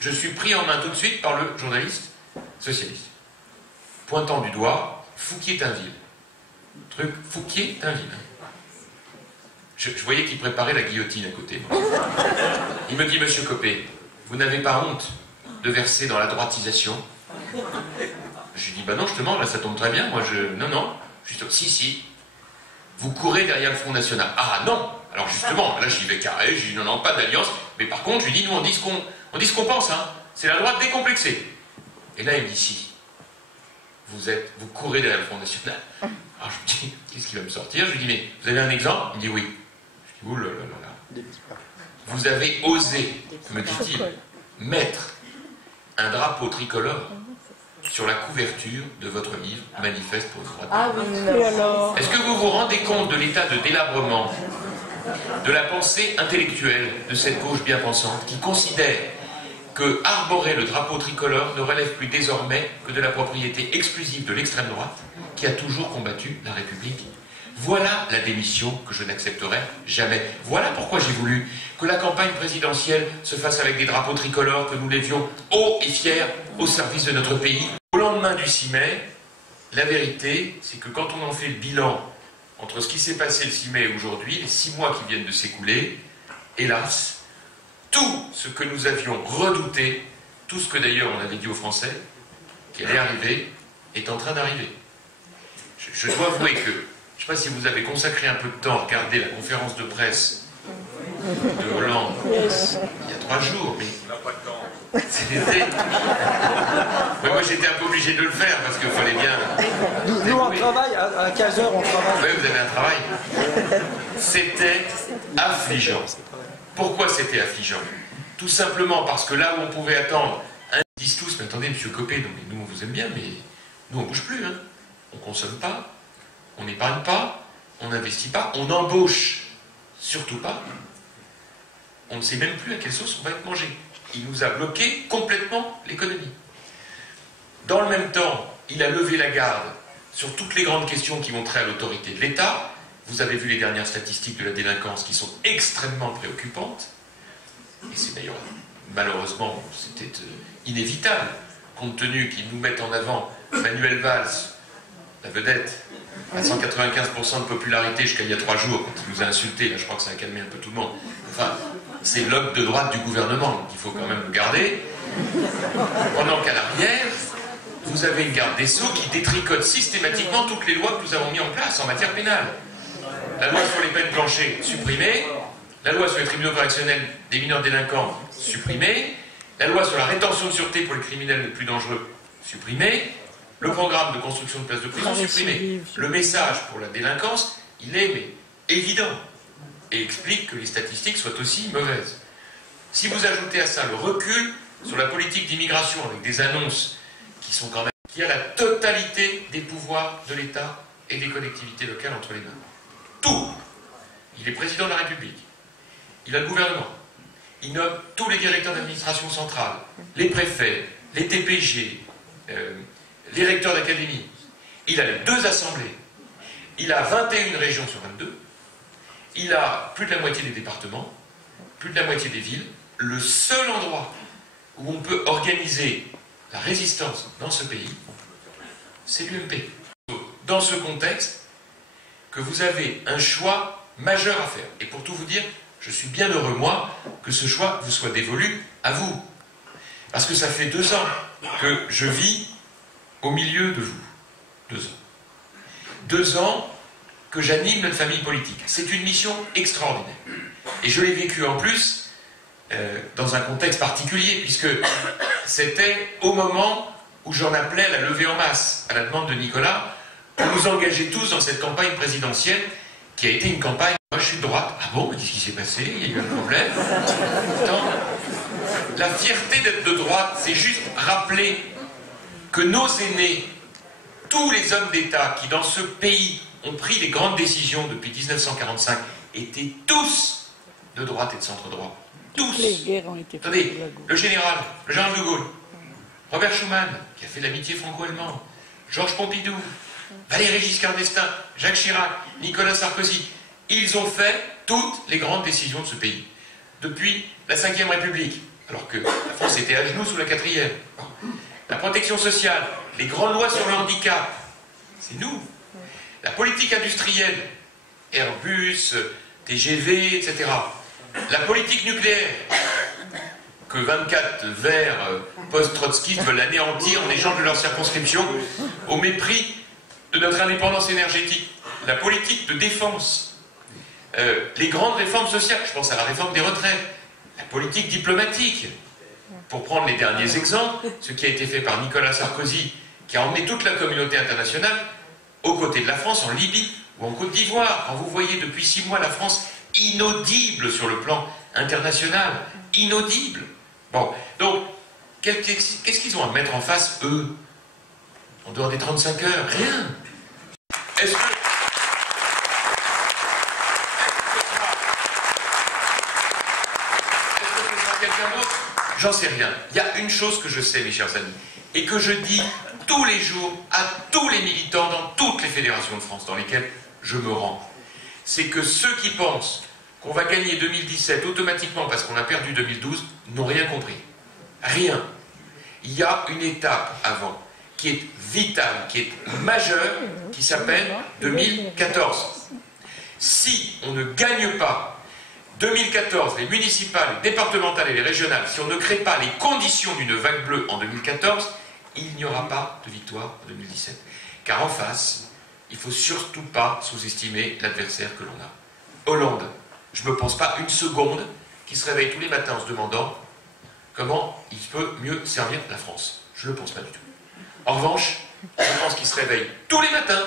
je suis pris en main tout de suite par le journaliste socialiste, pointant du doigt Fouquier-Tinville. Truc Fouquier-Tinville. Je voyais qu'il préparait la guillotine à côté. Il me dit, monsieur Copé, vous n'avez pas honte de verser dans la droitisation? Je lui dis, bah non, justement, là ça tombe très bien, moi je... Non, justement, si, vous courez derrière le Front National. Ah non, alors justement, là j'y vais carré, je dis non, pas d'alliance, mais par contre, je lui dis, nous on dit ce qu'on pense, hein, c'est la droite décomplexée. Et là il me dit, si, vous courez derrière le Front National. Alors je me dis, qu'est-ce qu'il va me sortir? Je lui dis, mais vous avez un exemple? Il me dit, oui. Je dis, ouh là là là là. Vous avez osé, me dit-il, mettre un drapeau tricolore sur la couverture de votre livre Manifeste pour une droite. Ah oui, alors. Est-ce que vous vous rendez compte de l'état de délabrement de la pensée intellectuelle de cette gauche bien pensante qui considère que arborer le drapeau tricolore ne relève plus désormais que de la propriété exclusive de l'extrême droite qui a toujours combattu la République? Voilà la démission que je n'accepterai jamais. Voilà pourquoi j'ai voulu que la campagne présidentielle se fasse avec des drapeaux tricolores, que nous lévions hauts et fiers au service de notre pays. Au lendemain du 6 mai, la vérité, c'est que quand on en fait le bilan entre ce qui s'est passé le 6 mai et aujourd'hui, les 6 mois qui viennent de s'écouler, hélas, tout ce que nous avions redouté, tout ce que d'ailleurs on avait dit aux Français, qui allait arriver, est en train d'arriver. Je dois avouer que, je ne sais pas si vous avez consacré un peu de temps à regarder la conférence de presse de Hollande il y a 3 jours, mais c'était... Mais moi j'étais un peu obligé de le faire parce qu'il fallait bien... Nous on travaille, à 15h on travaille. Oui, vous avez un travail. C'était affligeant. Pourquoi c'était affligeant? Tout simplement parce que là où on pouvait attendre, ils disent tous, mais attendez, monsieur Copé, non, mais nous on vous aime bien, mais nous on bouge plus, hein. On consomme pas, on n'épargne pas, on n'investit pas, on embauche surtout pas. On ne sait même plus à quelle sauce on va être mangé. Il nous a bloqué complètement l'économie. Dans le même temps, il a levé la garde sur toutes les grandes questions qui vont trait à l'autorité de l'État. Vous avez vu les dernières statistiques de la délinquance qui sont extrêmement préoccupantes. Et c'est d'ailleurs, malheureusement, c'était inévitable, compte tenu qu'ils nous mettent en avant Manuel Valls, la vedette, à 195% de popularité jusqu'à il y a 3 jours, quand il nous a insultés. Là, je crois que ça a calmé un peu tout le monde. Enfin, c'est l'homme de droite du gouvernement, donc il faut quand même le garder. Pendant qu'à l'arrière, vous avez une garde des Sceaux qui détricote systématiquement toutes les lois que nous avons mises en place en matière pénale. La loi sur les peines planchées, supprimée. La loi sur les tribunaux correctionnels des mineurs délinquants, supprimée. La loi sur la rétention de sûreté pour les criminels les plus dangereux, supprimée. Le programme de construction de places de prison, supprimé. Le message pour la délinquance, il est mais, évident et explique que les statistiques soient aussi mauvaises. Si vous ajoutez à ça le recul sur la politique d'immigration avec des annonces qui sont quand même... qui a la totalité des pouvoirs de l'État et des collectivités locales entre les mains. Tout. Il est président de la République. Il a le gouvernement. Il nomme tous les directeurs d'administration centrale, les préfets, les TPG, les recteurs d'académie. Il a les 2 assemblées. Il a 21 régions sur 22. Il a plus de la moitié des départements, plus de la moitié des villes. Le seul endroit où on peut organiser la résistance dans ce pays, c'est l'UMP. Dans ce contexte, que vous avez un choix majeur à faire. Et pour tout vous dire, je suis bien heureux, moi, que ce choix vous soit dévolu à vous. Parce que ça fait 2 ans que je vis au milieu de vous. 2 ans. 2 ans que j'anime notre famille politique. C'est une mission extraordinaire. Et je l'ai vécu en plus dans un contexte particulier, puisque c'était au moment où j'en appelais à la levée en masse, à la demande de Nicolas, pour nous engager tous dans cette campagne présidentielle, qui a été une campagne... Moi je suis de droite. Ah bon, mais qu'est-ce qui s'est passé? Il y a eu un problème. Pourtant, la fierté d'être de droite, c'est juste rappeler que nos aînés, tous les hommes d'État qui dans ce pays ont pris les grandes décisions depuis 1945, étaient tous de droite et de centre-droit. Tous. Les guerres ont été... Attendez, le général de Gaulle, Robert Schuman, qui a fait l'amitié franco-allemande, Georges Pompidou, Valéry Giscard d'Estaing, Jacques Chirac, Nicolas Sarkozy, ils ont fait toutes les grandes décisions de ce pays. Depuis la Ve République, alors que la France était à genoux sous la 4e. La protection sociale, les grandes lois sur le handicap, c'est nous. La politique industrielle, Airbus, TGV, etc. La politique nucléaire, que 24 verts post-trotskistes veulent anéantir en échange de leur circonscription au mépris de notre indépendance énergétique. La politique de défense, les grandes réformes sociales, je pense à la réforme des retraites, la politique diplomatique. Pour prendre les derniers exemples, ce qui a été fait par Nicolas Sarkozy, qui a emmené toute la communauté internationale aux côtés de la France en Libye ou en Côte d'Ivoire. Quand vous voyez depuis 6 mois la France inaudible sur le plan international, inaudible. Bon, donc, qu'est-ce qu'ils ont à mettre en face, eux, en dehors des 35 heures? Rien. Est-ce que ce sera quelqu'un d'autre? J'en sais rien. Il y a une chose que je sais, mes chers amis, et que je dis tous les jours à tous les militants dans toutes les fédérations de France dans lesquelles je me rends. C'est que ceux qui pensent qu'on va gagner 2017 automatiquement parce qu'on a perdu 2012 n'ont rien compris. Rien. Il y a une étape avant qui est vitale, qui est majeure, qui s'appelle 2014. Si on ne gagne pas 2014, les municipales, les départementales et les régionales, si on ne crée pas les conditions d'une vague bleue en 2014, il n'y aura pas de victoire en 2017. Car en face, il ne faut surtout pas sous-estimer l'adversaire que l'on a. Hollande, je ne me pense pas une seconde qui se réveille tous les matins en se demandant comment il peut mieux servir la France. Je ne le pense pas du tout. En revanche, je pense qu'il se réveille tous les matins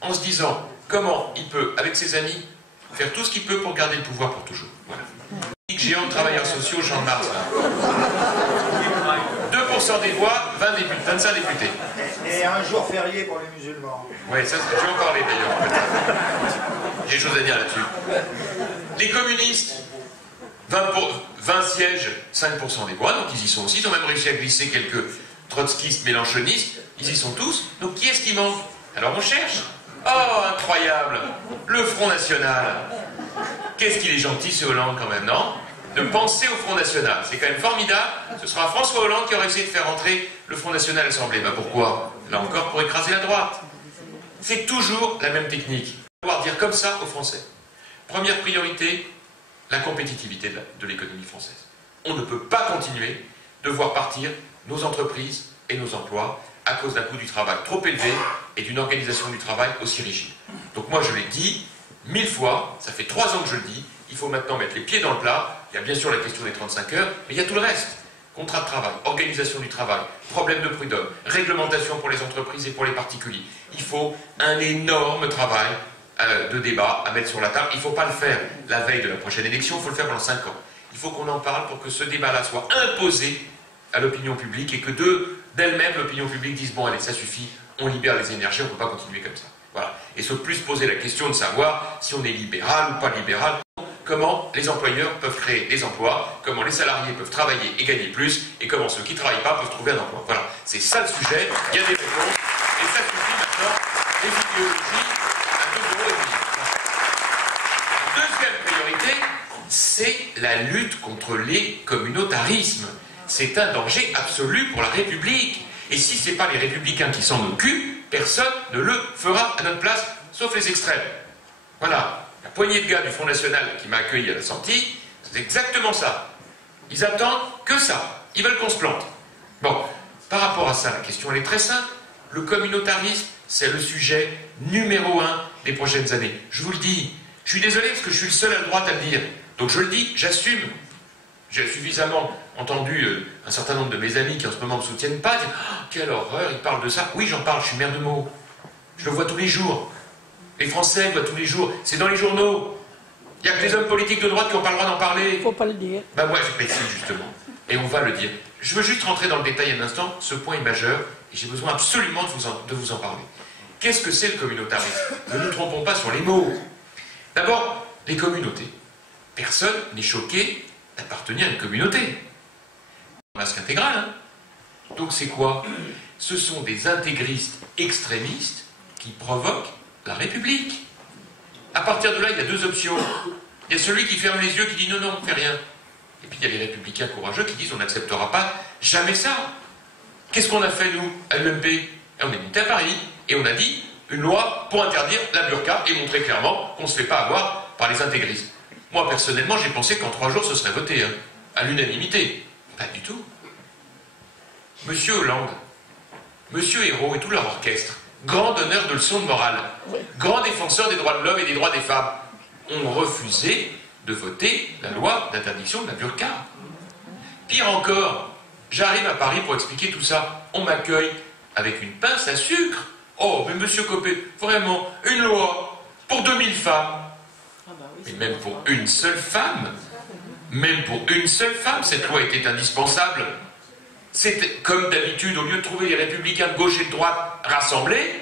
en se disant comment il peut, avec ses amis, faire tout ce qu'il peut pour garder le pouvoir pour toujours. Voilà. Géant de travailleurs sociaux, Jean Mars. 2% des voix, 25 députés. Et un jour férié pour les musulmans. Oui, ça, je vais en parler d'ailleurs. J'ai des choses à dire là-dessus. Les communistes, 20 sièges, 5% des voix, donc ils y sont aussi. Ils ont même réussi à glisser quelques trotskistes, mélenchonistes. Ils y sont tous. Donc qui est-ce qui manque? Alors on cherche. Oh, incroyable! Le Front National. Qu'est-ce qu'il est gentil, ce Hollande, quand même, non? De penser au Front National. C'est quand même formidable. Ce sera François Hollande qui aura essayé de faire entrer le Front National à l'Assemblée. Ben pourquoi? Là encore, pour écraser la droite. C'est toujours la même technique. On va pouvoir dire comme ça aux Français. Première priorité, la compétitivité de l'économie française. On ne peut pas continuer de voir partir nos entreprises et nos emplois à cause d'un coût du travail trop élevé et d'une organisation du travail aussi rigide. Donc moi je l'ai dit 1000 fois, ça fait 3 ans que je le dis, il faut maintenant mettre les pieds dans le plat. Il y a bien sûr la question des 35 heures, mais il y a tout le reste. Contrat de travail, organisation du travail, problème de prud'homme, réglementation pour les entreprises et pour les particuliers. Il faut un énorme travail de débat à mettre sur la table. Il ne faut pas le faire la veille de la prochaine élection, il faut le faire pendant 5 ans. Il faut qu'on en parle pour que ce débat-là soit imposé à l'opinion publique et que d'elle-même, l'opinion publique dise « bon, allez, ça suffit, on libère les énergies, on ne peut pas continuer comme ça ». Voilà. Et se plus poser la question de savoir si on est libéral ou pas libéral, comment les employeurs peuvent créer des emplois, comment les salariés peuvent travailler et gagner plus, et comment ceux qui ne travaillent pas peuvent trouver un emploi. Voilà. C'est ça le sujet, il y a des réponses, et ça suffit maintenant, les idéologies à 2,5 €. La deuxième priorité, c'est la lutte contre les communautarismes. C'est un danger absolu pour la République. Et si ce n'est pas les républicains qui s'en occupent, personne ne le fera à notre place, sauf les extrêmes. Voilà. La poignée de gars du Front National qui m'a accueilli à la sortie, c'est exactement ça. Ils attendent que ça. Ils veulent qu'on se plante. Bon, par rapport à ça, la question elle est très simple. Le communautarisme, c'est le sujet numéro 1 des prochaines années. Je vous le dis. Je suis désolé parce que je suis le seul à droite à le dire. Donc je le dis, j'assume. J'ai suffisamment entendu un certain nombre de mes amis qui en ce moment ne me soutiennent pas dire oh, quelle horreur, ils parlent de ça. Oui, j'en parle, je suis maire de Meaux. Je le vois tous les jours. Les Français le voient tous les jours. C'est dans les journaux. Il n'y a que les hommes politiques de droite qui n'ont pas le droit d'en parler. Il ne faut pas le dire. Ben moi, je précise justement. Et on va le dire. Je veux juste rentrer dans le détail un instant. Ce point est majeur et j'ai besoin absolument de vous en parler. Qu'est-ce que c'est le communautarisme? Ne nous trompons pas sur les mots. D'abord, les communautés. Personne n'est choqué d'appartenir à une communauté. Masque intégral, hein. Donc c'est quoi? Ce sont des intégristes extrémistes qui provoquent la République. À partir de là, il y a deux options. Il y a celui qui ferme les yeux, qui dit non, non, on ne fait rien. Et puis il y a les républicains courageux qui disent on n'acceptera pas jamais ça. Qu'est-ce qu'on a fait nous, à l'UMP? On est monté à Paris et on a dit une loi pour interdire la burqa et montrer clairement qu'on ne se fait pas avoir par les intégristes. Moi personnellement j'ai pensé qu'en 3 jours ce serait voté, hein, à l'unanimité. Pas du tout. Monsieur Hollande, Monsieur Hérault et tout leur orchestre, grand donneur de leçons de morale, grand défenseur des droits de l'homme et des droits des femmes, ont refusé de voter la loi d'interdiction de la burqa. Pire encore, j'arrive à Paris pour expliquer tout ça. On m'accueille avec une pince à sucre. Oh, mais monsieur Copé, vraiment, une loi pour 2000 femmes. Mais même pour une seule femme, cette loi était indispensable. C'était comme d'habitude, au lieu de trouver les républicains de gauche et de droite rassemblés,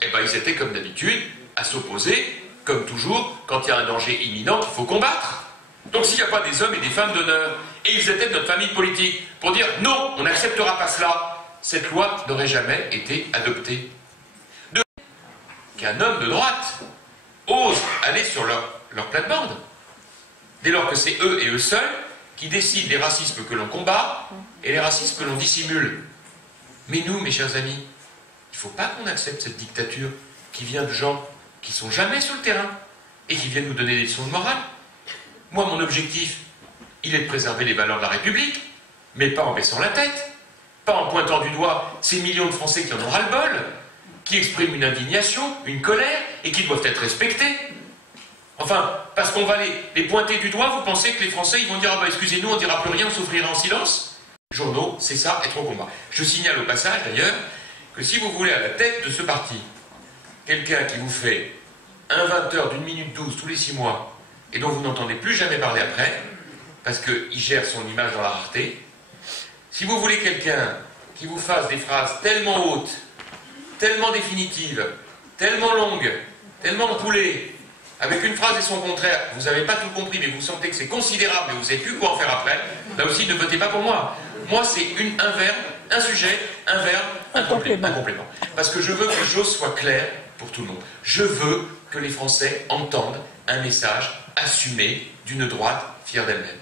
eh ben ils étaient comme d'habitude à s'opposer, comme toujours, quand il y a un danger imminent qu'il faut combattre. Donc s'il n'y a pas des hommes et des femmes d'honneur, et ils étaient de notre famille politique, pour dire non, on n'acceptera pas cela, cette loi n'aurait jamais été adoptée. Qu'un homme de droite ose aller sur leur plate-bande, dès lors que c'est eux et eux seuls qui décident les racismes que l'on combat et les racismes que l'on dissimule. Mais nous, mes chers amis, il ne faut pas qu'on accepte cette dictature qui vient de gens qui ne sont jamais sur le terrain et qui viennent nous donner des leçons de morale. Moi, mon objectif, il est de préserver les valeurs de la République, mais pas en baissant la tête, pas en pointant du doigt ces millions de Français qui en ont ras-le-bol, qui expriment une indignation, une colère, et qui doivent être respectés. Enfin, parce qu'on va les pointer du doigt, vous pensez que les Français, ils vont dire « Ah bah excusez-nous, on ne dira plus rien, on souffrira en silence ?» Journaux, c'est ça, être au combat. Je signale au passage, d'ailleurs, que si vous voulez à la tête de ce parti, quelqu'un qui vous fait un 20h d'une minute 12 tous les 6 mois, et dont vous n'entendez plus jamais parler après, parce qu'il gère son image dans la rareté, si vous voulez quelqu'un qui vous fasse des phrases tellement hautes, tellement définitives, tellement longues, tellement ampoulées, avec une phrase et son contraire, vous n'avez pas tout compris, mais vous sentez que c'est considérable et vous ne savez plus quoi en faire après, là aussi, ne votez pas pour moi. Moi, c'est un verbe, un sujet, un verbe, un complément. Parce que je veux que les choses soient claires pour tout le monde. Je veux que les Français entendent un message assumé d'une droite fière d'elle-même.